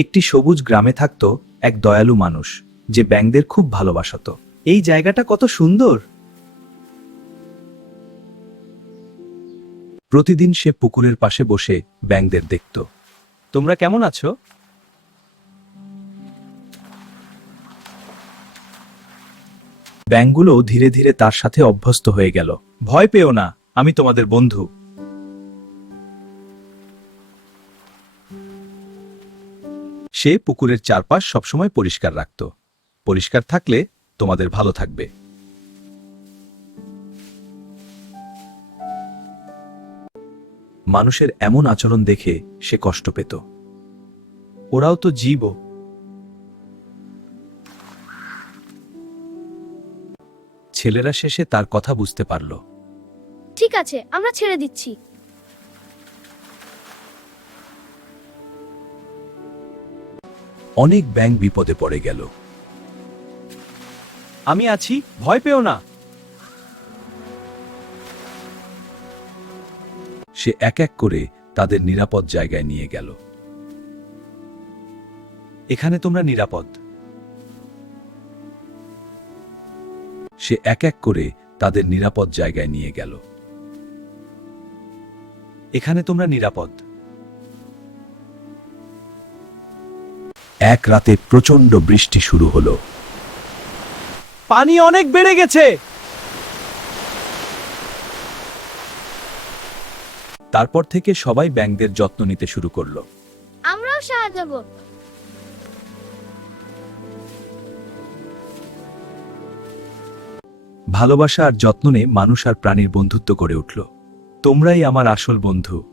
একটি সবুজ গ্রামে থাকত এক দয়ালু মানুষ যে ব্যাঙদের খুব ভালোবাসত। এই জায়গাটা কত সুন্দর! প্রতিদিন সে পুকুরের পাশে বসে ব্যাঙদের দেখত। তোমরা কেমন আছো? ব্যাঙগুলো ধীরে ধীরে তার সাথে অভ্যস্ত হয়ে গেল। ভয় পেও না, আমি তোমাদের বন্ধু। সে পুকুরের চারপাশ সবসময় পরিষ্কার রাখত। পরিষ্কার থাকলে তোমাদের ভালো থাকবে। মানুষের এমন আচরণ দেখে সে কষ্ট পেত। ওরাও তো জীব। ছেলেরা শেষে তার কথা বুঝতে পারল। ঠিক আছে, আমরা ছেড়ে দিচ্ছি। অনেক ব্যাঙ বিপদে পড়ে গেল। আমি আছি, ভয় পেও না। সে এক এক করে তাদের নিরাপদ জায়গায় নিয়ে গেল। এখানে তোমরা নিরাপদ। সে এক এক করে তাদের নিরাপদ জায়গায় নিয়ে গেল। এখানে তোমরা নিরাপদ। এক রাতে প্রচন্ড বৃষ্টি শুরু হলো। পানি অনেক বেড়ে গেছে। তারপর থেকে সবাই ব্যাঙদের যত্ন নিতে শুরু করলো। আমরাও সাহায্য করব। ভালোবাসা আর যত্ন নিয়ে মানুষ আর প্রাণীর বন্ধুত্ব গড়ে উঠল। তোমরাই আমার আসল বন্ধু।